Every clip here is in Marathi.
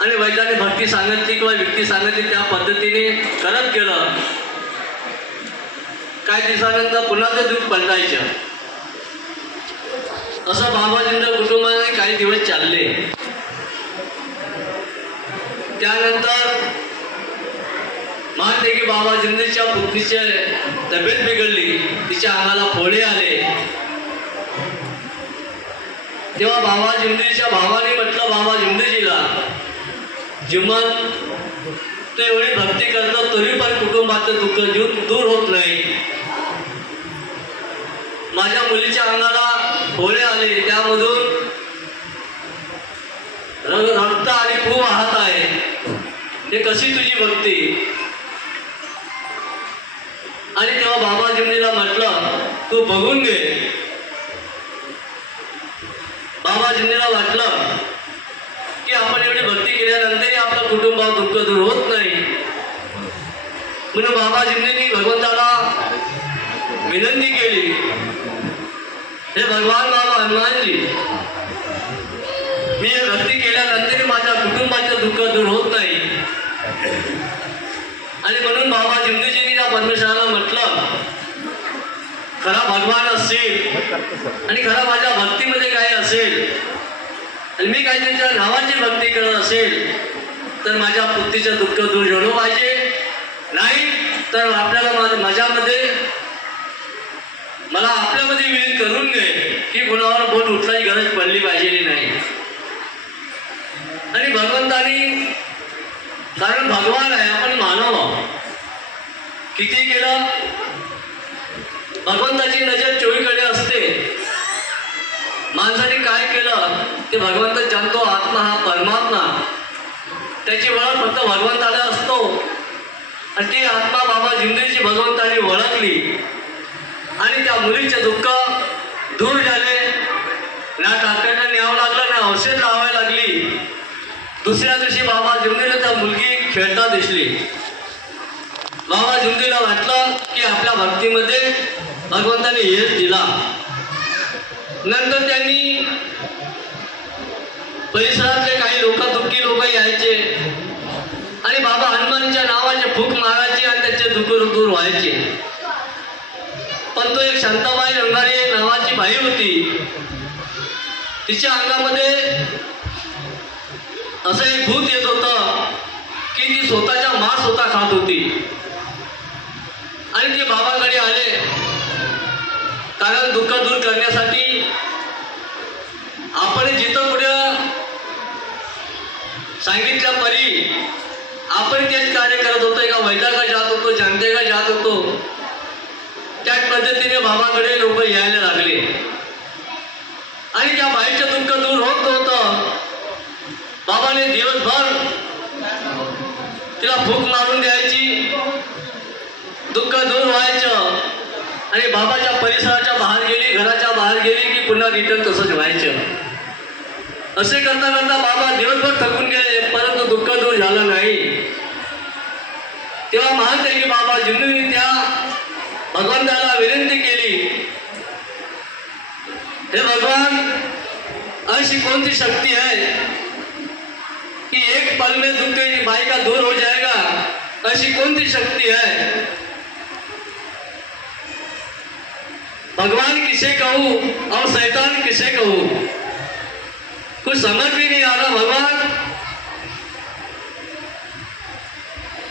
आणि वैद्याने भक्ती सांगितली किंवा व्यक्ती सांगितली त्या पद्धतीने करत गेलं. काही दिवसानंतर पुन्हा ते दूध पलटायचं. असं बाबाजींच्या कुटुंबाने काही दिवस चालले. त्यानंतर मानते की बाबाजींच्या पुत्रीची तब्येत बिघडली, तिच्या अंगाला फोडे आले. तेव्हा बाबाजींच्या भावाने म्हटलं बाबाजींजीला, जिमन तू एवढी भक्ती करतो तरी पण कुटुंबाचं दुःख दूर होत नाही. माझ्या मुलीच्या अंगाला फोडे आले, त्यामधून रक्त आणि खूप वाहत आहे. हे कशी तुझी भक्ती? आणि तेव्हा बाबाजींनीला म्हटलं तू बघून घे. बाबाजींनीला वाटलं की आपण एवढी भक्ती केल्यानंतरही आपल्या कुटुंबात दुःख दूर होत नाही. म्हणून बाबाजींनी भगवंताला विनंती केली, हे भगवान बाबा हनुमानजी, मी हे भक्ती केल्यानंतरही माझ्या कुटुंबाचं दुःख दूर होत नाही. आणि म्हणून बाबाजींनी त्या परमेश्वराला म्हटलं, खरा भगवान असेल आणि खरा माझ्या भक्तीमध्ये काय असेल आणि मी काही त्यांच्या नावाची भक्ती करत असेल तर माझ्या पुत्रीचं दुःख दूर झालं पाहिजे. नाही तर आपल्याला माझ्यामध्ये मला आपल्यामध्ये विलीन करून घे की कुणावर बोट उठण्याची गरज पडली पाहिजे नाही. आणि भगवंतानी, कारण भगवान आहे, आपण मानव, किती केलं भगवंताची नजर चोहीकडे असते. माणसाने काय केलं ते भगवंत जाणतो. आत्मा हा परमात्मा, त्याची ओळख फक्त भगवंताला असतो. आणि ती आत्मा बाबाजींची भगवंताने ओळखली आणि त्या मुलीचे दुःख दूर झाले. ना डॉक्टरला न्यावं लागलं, ना औषध लावायला लागली. दुसऱ्या दिवशी बाबाजींना त्या मुलगी खेळता दिसली. बाबाजींना वाटलं की आपल्या भक्तीमध्ये भगवंताने यश दिला. नंतर त्यांनी परिसरातले काही लोक, दुःखी लोक यायचे आणि बाबा हनुमानच्या नावाचे फूक मारायचे आणि त्याचे दुःख दूर व्हायचे. पण तो एक शांताबाई रंगारी नावाची बाई होती. तिच्या अंगामध्ये असं एक भूत येत होतं की ती स्वतःच्या मांस स्वतः खात होती. आणि ते बाबाकडे आले, कारण दुःख दूर करण्यासाठी आपण जिथं कुठं सांगितल्या परी आपण तेच कार्य करत होतो. एका वैद्याकडे जात होतो, जनतेकडे जात होतो. त्याच पद्धतीने बाबाकडे लोक यायला लागले आणि त्या बाईचं दुःख दूर होत होतं. बाबाने दिवसभर तिला भूक मारून द्यायची, दुःख दूर व्हायचं. आणि बाबाच्या परिसराच्या बाहेर गेली, घराच्या बाहेर गेली की पुन्हा रिटर्न तसंच व्हायचं. असे करता करता बाबा दिवसभर थकून गेले, परंतु दुःख दूर झालं नाही. तेव्हा मानते की बाबाजींनी त्या भगवंताला विनंती केली, हे भगवान, ऐसी कौन सी शक्ति है कि एक पल में दुख की बाई का दूर हो जाएगा? ऐसी कौन सी शक्ति है? भगवान किसे कहूँ और शैतान किसे कहूँ, कुछ समझ भी नहीं आ रहा भगवान.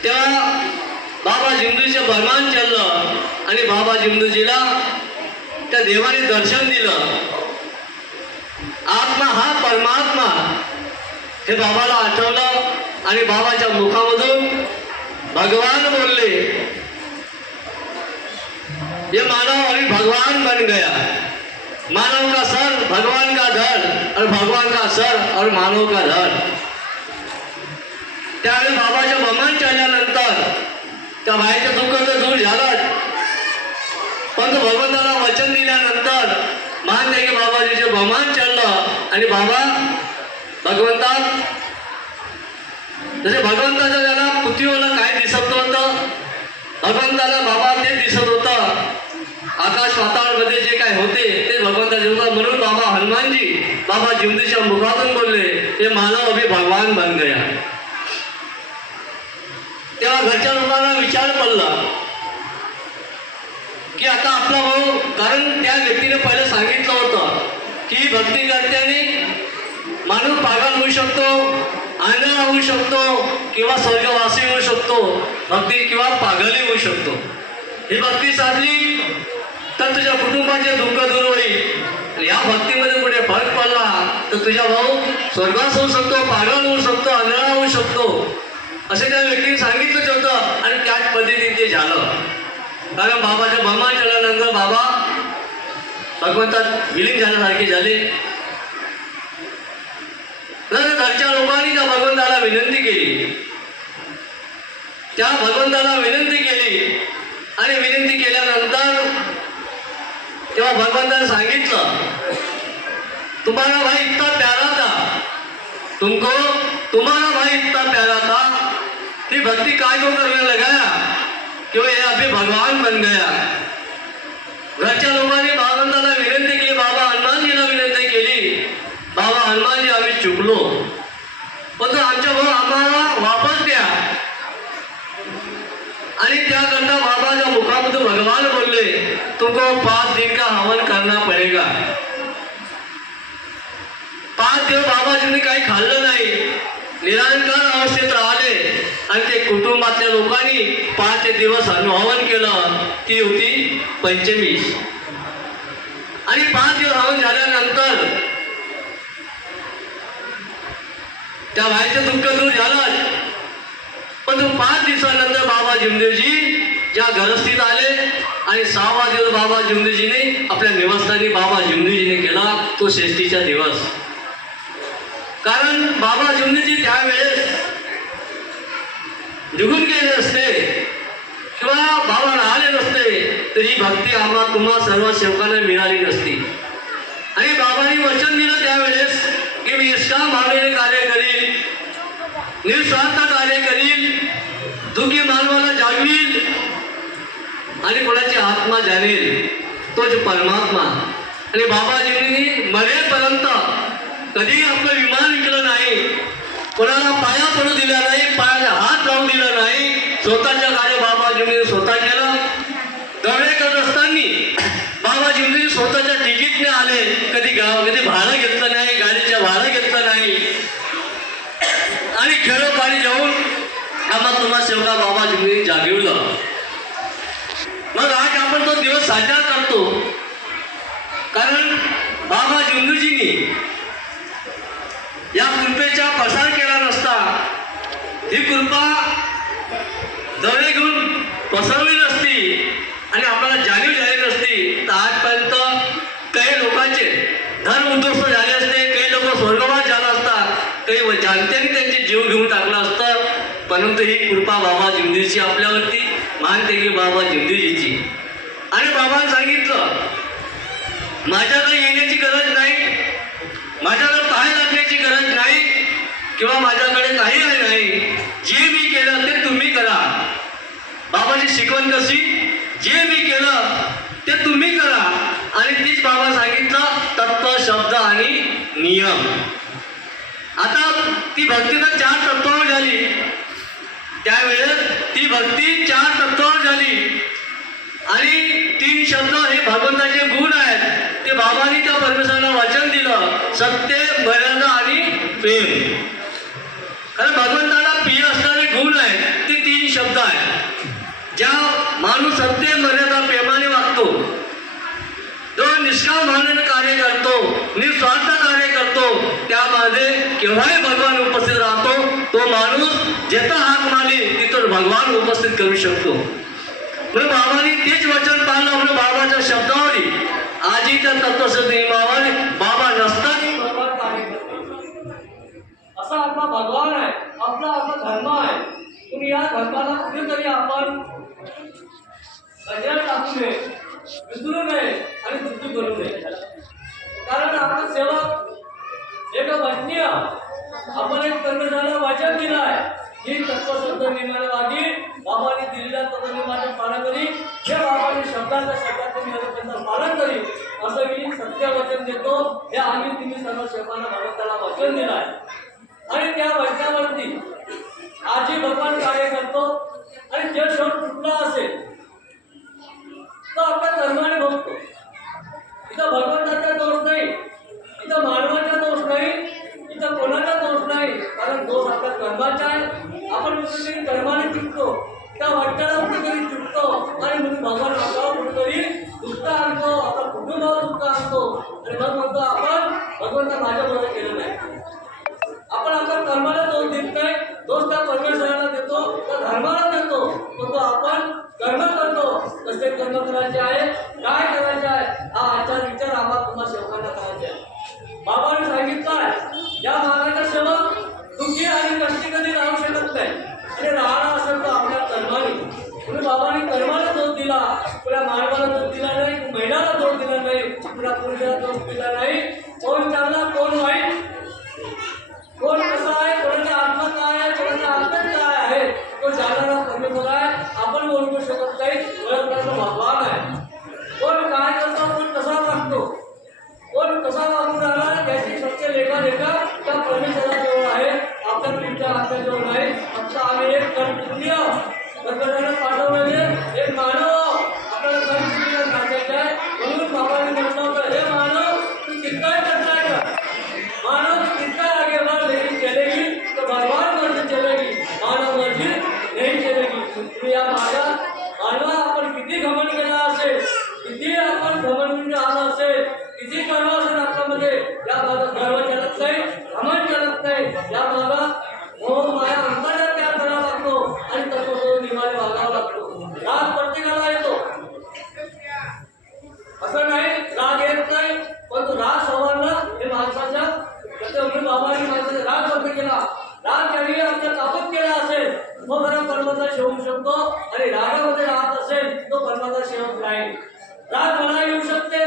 तेव्हा बाबा जिंदूचं बरमान चाललं आणि बाबा जिंदूजीला त्या देवाने दर्शन दिलं. आत्मा हा परमात्मा हे बाबाला आठवलं आणि बाबाच्या मुखामधून भगवान बोलले, ये मानव अभी भगवान बन गया. मानव का सर भगवान का धड़ और भगवान का सर और मानव का धड़. त्यावेळी बाबाच्या बमान चालल्यानंतर त्या बाईचं दुःख तर दूर झालं, पण भगवंताला वचन दिल्यानंतर मान दे की बाबाजीचे बमान चाललं आणि बाबा भगवंता, जसे भगवंताच्या त्याला पृथ्वीवर काय दिसत होतं, भगवंताला बाबा ते दिसत होतं आकाश पाताळमध्ये जे काय होते ते भगवंताचे होता. म्हणून बाबा हनुमानजी बाबा जिंदीच्या मुखातून बोलले, हे मानव अभी भगवान बन गया. तेव्हा घरच्या लोकांना विचार पडला की आता आपला भाऊ, कारण त्या व्यक्तीने पहिले सांगितलं होतं की भक्ती करत्याने माणूस पागल होऊ शकतो, आंधळा होऊ शकतो किंवा स्वर्गवासी होऊ शकतो, भक्ती किंवा पागलही होऊ शकतो. ही भक्ती साधली तर तुझ्या कुटुंबाचे दुःख दूर होईल. या भक्तीमध्ये कुठे फरक पडला तर तुझा भाऊ स्वर्गास होऊ शकतो, पागल होऊ शकतो, आंधळा होऊ शकतो, असे त्या व्यक्तीने सांगितलंच होतं. आणि त्याच पद्धतीने ते झालं. कारण बाबाच्या ब्रह्माचरणानंतर बाबा भगवंतात विलीन झाल्यासारखे झाले. घरच्या लोकांनी त्या भगवंताला विनंती केली, त्या भगवंताला विनंती केली. आणि विनंती केल्यानंतर तेव्हा भगवंताने सांगितलं, तुम्हाला भाई इतना प्यारा था, तुम्हारा भाई इतना प्यारा था कि भक्ति काय को करने लगाया कि वो ये अभी भगवान बन गया. घरच्या लोकांनी भगवंताला विनंती केली, बाबा हनुमानजीला विनंती केली, बाबा हनुमानजी आम्ही चुकलो, पण आमच्या भाऊ आम्हाला वापस द्या. आणि त्याकरता बाबाच्या मुखामधून भगवान बोलले, तुमको 5 दिन का हवन करना पडेगा. 5 दिवस बाबाजींनी काही खाल्लं नाही, निरंकार अवस्थेत राहिले. आणि ते कुटुंबातल्या लोकांनी 5 दिवस हवन केलं. ती होती पंचमी. आणि 5 दिवस हवन झाल्यानंतर त्या भाईचं दुःख दूर झालं. पण 5 दिवसानंतर बाबा जिमदेवजी ज्या घरस्थीत आले आणि 6वा दिवस बाबा जिमदेवजीने आपल्या निवासस्थानी बाबा जिमदेवजीने केला तो षष्टीचा दिवस. कारण बाबा जिमदेवजी त्यावेळेस निघून गेले असते किंवा बाबा राहिले नसते तर ही भक्ती तुम्हा सर्व सेवकांना मिळाली नसती. आणि बाबांनी वचन दिलं त्यावेळेस की मी निष्काम भावनेने कार्य करील, निस्वार्थ कार्य करील, दुःखी मानवाला जागवील आणि कोणाची आत्मा जाणेल तोच परमात्मा. आणि बाबाजींनी मरेपर्यंत कधी आपलं विमान विकलं नाही, कोणाला पाया पडू दिला नाही, पायाला हात लावून दिला नाही. स्वतःच्या कार्य बाबाजींनी स्वतः केलं. दौरे करत असताना बाबाजींनी स्वतःच्या तिकीटने आले, कधी भाडं घेतलं नाही, गाडीच्या भाडं घेतलं नाही. आणि खेळोपाडी जाऊन आम्हाला तुम्हा सेवका बाबाजींनी जागवलं. मग आज आपण तो दिवस साजरा करतो. कारण बाबा जिंदूजींनी या कृपेचा प्रसार केला नसता, ही कृपा दौरे घेऊन पसरवली नसती आणि आपल्याला जाणीव झाली नसती तर आजपर्यंत काही लोकांचे धर्म उद्ध्वस्त झाले असते, काही लोक स्वर्गवास झाला असता, काही जाणत्यांनी त्यांचे जीव घेऊन टाकला असतं. परंतु ही कृपा बाबा जिंदूजीची आपल्यावरती मानते की बाबा जिंदूजीची. आणि बाबांनी सांगितलं, माझ्याकडे येण्याची गरज नाही, माझ्याकडे पाय लागण्याची गरज नाही किंवा माझ्याकडे काही नाही, जे मी केलं ते तुम्ही करा. बाबाची शिकवण कशी, जे मी केलं ते तुम्ही करा. आणि तीच बाबा सांगितलं तत्व, शब्द आणि नियम. आता ती भक्ती तर 4 तत्वावर झाली. त्यावेळेस ती भक्ती 4 तत्वावर झाली. आणि 3 शब्द हे भगवंताचे गुण आहेत. ते बाबांनी त्या परमेश्वराला वचन दिलं, सत्य, मर्यादा आणि प्रेम. कारण भगवंताला प्रिय असणारे गुण आहेत ते 3 शब्द आहेत. ज्या माणूस सत्य, मर्यादा, प्रेमाने वागतो, जो निष्काम भावनेने कार्य करतो, निस्वार्थ कार्य करतो, त्यामध्ये केव्हाही भगवान उपस्थित राहतो. तो माणूस जिथं हाक मारली तिथं भगवान उपस्थित करू शकतो. म्हणून बाबांनी तेच वचन पाळलं. म्हणून बाबाच्या शब्दावरी आजही त्या तत्वशुद्ध नियमावर बाबा नसतात असा आपला भगवान आहे, आपला धर्म आहे. तुम्ही या धर्माला कुठेतरी आपण कचऱ्यात टाकू नये, विसरू नये आणि मृत्यू करू नये. कारण आपण सेवक एक वचनीय आपण एक कर्मचाऱ्याला वचन दिलं आहे ही तत्वशुद्ध नियमाला वागी बाबांनी दिलेल्या तत्व नियमाचे पालन करी. हे बाबांनी शब्द दिला त्या शब्दाचं मी त्यांचं पालन करीन असं मी सत्य वचन देतो. हे आम्ही तुम्ही सर्व सेवकांना भगवंताला वचन दिलं आहे आणि त्या वचनावरती आजी भगवान कार्य करतो. आणि जे शेवट तुटला असेल तो आपल्या धर्माने भोगतो. इथं भगवंताचा दोष नाही, इथं मानवाचा दोष नाही, इथं कोणाचा दोष नाही. कारण दोष आपल्या कर्माचा आहे. आपण कुठेतरी कर्माने चुकतो, त्या वाट्याला कुठेतरी चुकतो आणि म्हणून भगवान आपल्याला कुठेतरी दुःख आणतो, आपला कुटुंबावर दुःख आणतो आणि मग म्हणतो आपण भगवंता माझ्याबरोबर केलं नाही. आपण आपल्या कर्माला दोष देत नाही, दोष त्या परमेश्वराला देतो, त्या धर्माला देतो. म्हणतो आपण कर्म करतो, कसे कर्म करायचे आहे, काय करायचे आहे, हा आचार विचार आम्हाला तुम्हाला सेवकांना करायचे आहे. बाबांनी सांगितलं या मार्गाचा सेवक दुःखी आणि कष्टी कधी राहू शकत नाही आणि राहणार असेल तर आपल्या कर्माने. म्हणून बाबांनी कर्माला दोष दिला, पुऱ्या मानवाला दोष दिला नाही, महिलाला दोष दिला नाही, पुऱ्या पुरुषाला दोष दिला नाही. कोण चांगला कोण वाईट, कोण कसा आहे, कोणाचा आत्मा काय आहे, कोणाचा आत्मा काय आहे, तो जाणारा परमेश्वर आहे. आपण ओळखू शकत नाही, ओळखण्याचा भगवान आहे. कोण काय करतो, कोण कसा वागतो, कोण कसा वागून राहणार त्याची सत्य लेखा त्या परमेश्वराजवळ आहे, आपल्या तुमच्या आत्म्याजवळ नाही. फक्त आम्ही एक कर्तव्य भगवंताने पाठवलेले एक मानव आपल्याला कर्तव्य टाकायचे आहे. म्हणून बाबांनी म्हटलं होतं हे मानव तू कितना करताय का, मानव कितना आगे बढ़ लेकिन चलेगी तो भगवान मर्जी चलेगी, मानव मर्जी नहीं चलेगी. तुम्ही या मानवा आपण किती घमंड केला असेल, किती आपण घमंड आला असेल, किती कर्म असेल आपल्यामध्ये, या भागात गर्व चालत नाही, घमंड चालत नाही. या भागात मोह माया अंतर्गत तयार करावा लागतो आणि तत्व नियमाने वागावा लागतो. राग प्रत्येकाला येतो असं नाही, राग येत नाही, पण तो राग संवारणं हे माणसाच्या बाबांनी माणसाचा राग बंद केला. राग ज्यावेळी आमच्या ताबत केला असेल तो खरा परमाचा सेवक शकतो आणि रागामध्ये राहत असेल तो परमाचा सेवक नाही. राग मला येऊ शकते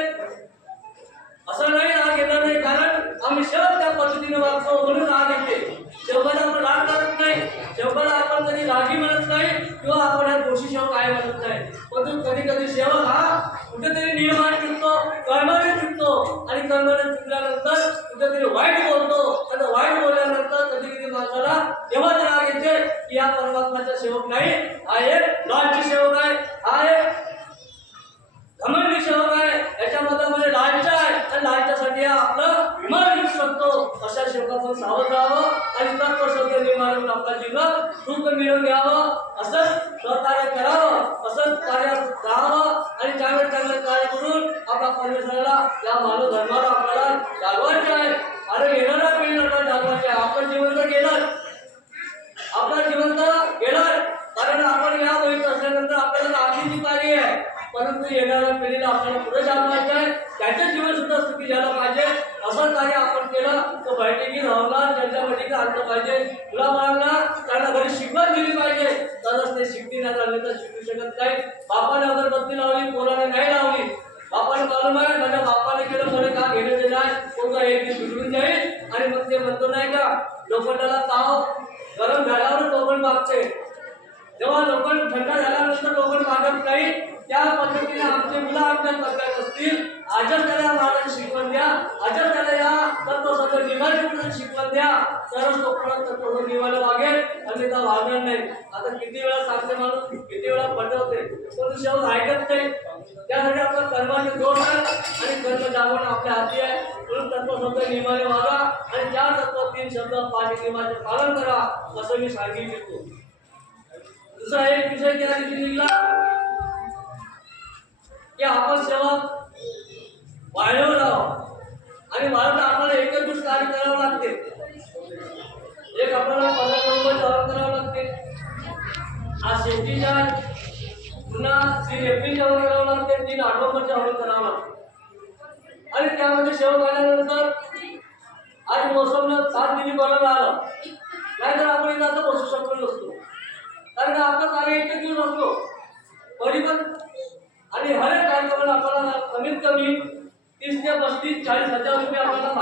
असं नाही, राग येणार नाही, कारण आम्ही सेवक त्या पद्धतीने वागतो म्हणून राग येते. सेवकाला आपण राग करत नाही, सेवकाला आपण कधी रागी म्हणत नाही किंवा आपण हा दोषी सेवक आहे म्हणत नाही. पण कधी कधी सेवक हा कुठेतरी नियमाने चुकतो, कर्माने चुकतो आणि कर्माने चुकल्यानंतर कुठेतरी वाईट बोलतो. आता वाईट बोलल्यानंतर कधी कधी माणसाला तेव्हाच राग येते की या परमात्माचा सेवक नाही, हा एक लालची सेवक आहे, हा एक घमंडी सेवक आहे, याच्यामध्ये लालच आहे आणि लालच्यासाठी हा आपलं विमान घेऊ शकतो. अशा सेवकाचं सावध राहावं आणि तत्वशब्द निर्माण आपला जीवन सुख मिळवून घ्यावं, असंच सहकार्य करावं, असंच कार्य राहावं आणि चांगलं चांगलं कार्य करून आपल्या परमेश्वराला या मानव धर्माला आपल्याला जागवायचे आहे. आणि येणारा पिढी आपल्याला जागवायचे आहे. आपलं जीवन तर गेलं, आपलं जीवन तर गेलं, कारण आपण या वहीत असल्यानंतर आपल्याला आखीची कार्य आहे. परंतु येणाऱ्या पिढीला आपल्याला पुढे जाणवायचं आहे, त्याचं जीवन सुद्धा सुखी झालं पाहिजे. असं कार्य आपण केलं तर बैठकी राहणार त्यांच्या बैठकीत आणलं पाहिजे. मुलाबाळांना त्यांना घरी शिकवण दिली पाहिजे, तरच ते शिकतील, नाही झाले तर शिकू शकत नाही. बापाने अगरबत्ती लावली, पोराने नाही लावली, बापाने मालूम आहे माझ्या बापाने केलं म्हणे का घेणं दिलं आहे, कोणता एक दिवस बिघडून जाईल आणि मग ते म्हणतो नाही का लोखंडाला ताव गरम झाल्यावर लोखंड मागते, जेव्हा लोखंड थंड झाल्यानंतर लोखंड मागत नाही. त्या पद्धतीने आमचे मुलं आमच्या कर्तव्यात असतील. आजच त्याला मार्गाची शिकवण द्या, आजच त्याला या तत्वशब्द नियमाची शिकवण द्या, तरच तो पुढे तत्वशब्द नियमाला वागेल आणि त्या वागणार नाही. आता किती वेळा सांगते माणूस, किती वेळा पटवते, पण शेवट ऐकत नाही. त्यासाठी आपल्या कर्माचे दोष आहे आणि कर्म जागवणं आपल्या हाती आहे. म्हणून तत्वशब्द नियमाने वागा आणि ज्या तत्व 3 शब्द 5 नियमाचे पालन करा असं मी सांगितलं. दुसरा एक विषय त्या दिवशी निघला की आपण सेवा वाढवून राहावं आणि वाढवता आपल्याला एकच दिवस कार्य करावं लागते. एक आपल्याला 15 नोव्हेंबर जवळ करावं लागते, आज शेवटीच्या पुन्हा 3 एप्रिल जवळ करावं लागते, 3 ऑक्टोबर जवळ करावं लागते. आणि त्यामध्ये सेवा झाल्यानंतर आज मोसमनं 7 दिली बनवलं आलं, नाहीतर आपण इथं आता बसू शकलो नसतो, कारण आपलं कार्य एकच दिवस असतो. तरी पण आणि हर एक कार्यक्रमाला आपल्याला कमीत कमी 30 ते 35 40 हजार रुपये आपल्याला